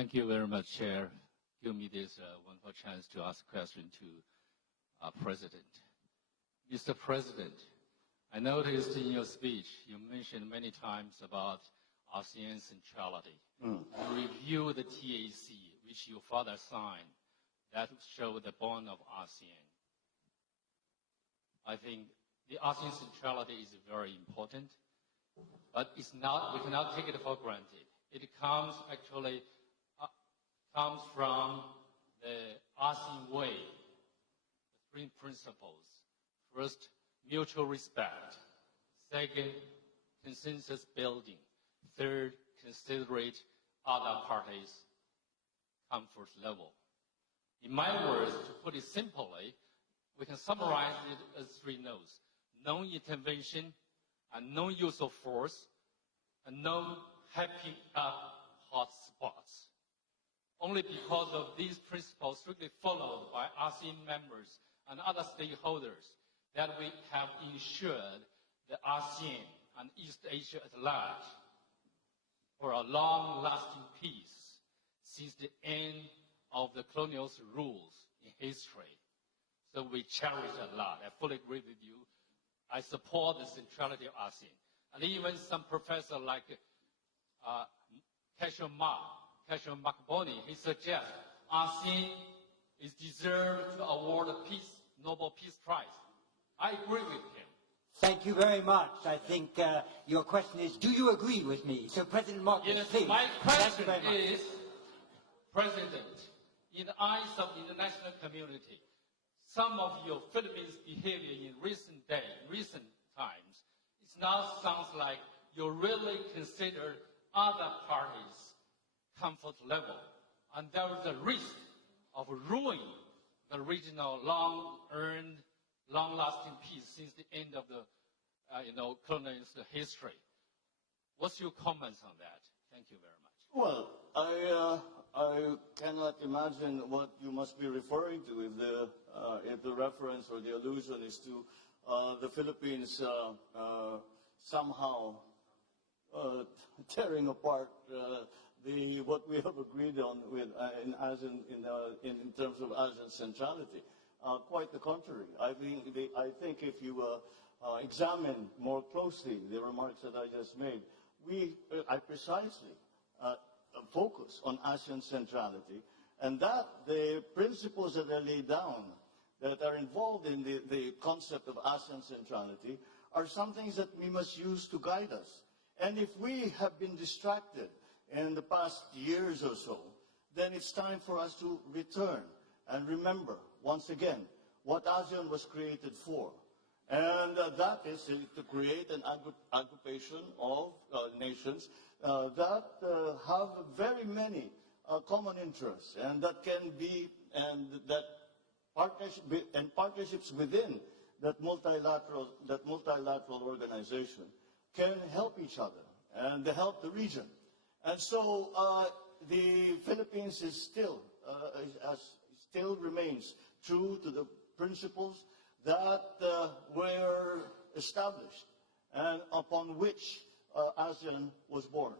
Thank you very much, Chair. Give me this wonderful chance to ask a question to President. Mr. President, I noticed in your speech you mentioned many times about ASEAN centrality. You review the TAC, which your father signed, that show the bond of ASEAN. I think the ASEAN centrality is very important, but it's not, we cannot take it for granted. It comes actually comes from the ASEAN way, the three principles. First, mutual respect. Second, consensus building. Third, considerate other parties' comfort level. In my words, to put it simply, we can summarize it as three no's: non-intervention, and no use of force, and no hyping up hot spots. Only because of these principles strictly followed by ASEAN members and other stakeholders that we have ensured the ASEAN and East Asia at large for a long-lasting peace since the end of the colonial rules in history. So we cherish a lot. I fully agree with you. I support the centrality of ASEAN. And even some professor like Cashew Makboni, he suggests ASEAN is deserved to award a Nobel Peace Prize. I agree with him. Thank you very much. I think your question is, do you agree with me? So President Marcos, yes, please. My question is, President, in the eyes of the international community, some of your Philippines behavior in recent times, it now sounds like you really consider other parties' comfort level, and there is a risk of ruining the regional long-earned, long-lasting peace since the end of the colonial history. What's your comments on that? Thank you very much. Well, I cannot imagine what you must be referring to if the reference or the allusion is to the Philippines somehow tearing apart what we have agreed on with in terms of ASEAN centrality. Quite the contrary. I think if you examine more closely the remarks that I just made, I precisely focus on ASEAN centrality, and that the principles that are laid down that are involved in the concept of ASEAN centrality are some things that we must use to guide us. And if we have been distracted in the past years or so, then it's time for us to return and remember, once again, what ASEAN was created for. And that is to create an aggregation of nations that have very many common interests, and that can be, and that partnerships within that multilateral organization can help each other and help the region. And so the Philippines is still remains true to the principles that were established and upon which ASEAN was born.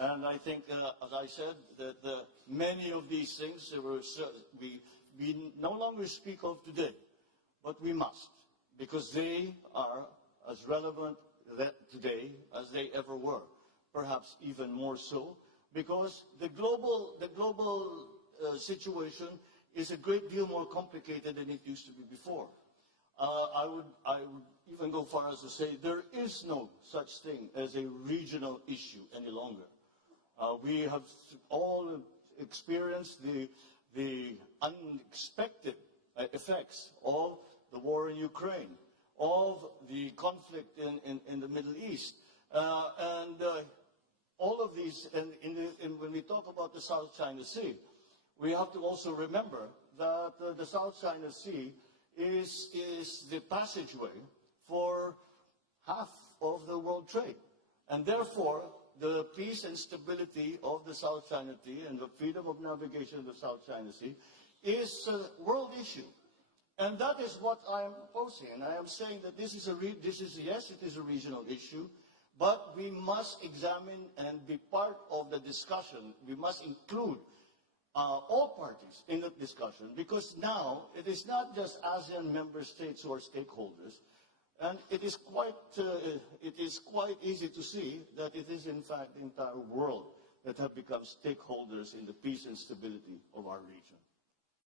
And I think, as I said, that many of these things we no longer speak of today, but we must, because they are as relevant today as they ever were, perhaps even more so, because the global situation is a great deal more complicated than it used to be before. I would even go far as to say there is no such thing as a regional issue any longer. We have all experienced the unexpected effects of the war in Ukraine, of the conflict in the Middle East, and all of these, and when we talk about the South China Sea, we have to also remember that the South China Sea is the passageway for half of the world trade. And therefore, the peace and stability of the South China Sea and the freedom of navigation of the South China Sea is a world issue. And that is what I am proposing. And I am saying that yes, it is a regional issue, But we must examine and be part of the discussion. We must include all parties in the discussion, because now it is not just ASEAN member states who are stakeholders, and it is quite easy to see that it is in fact the entire world that have become stakeholders in the peace and stability of our region.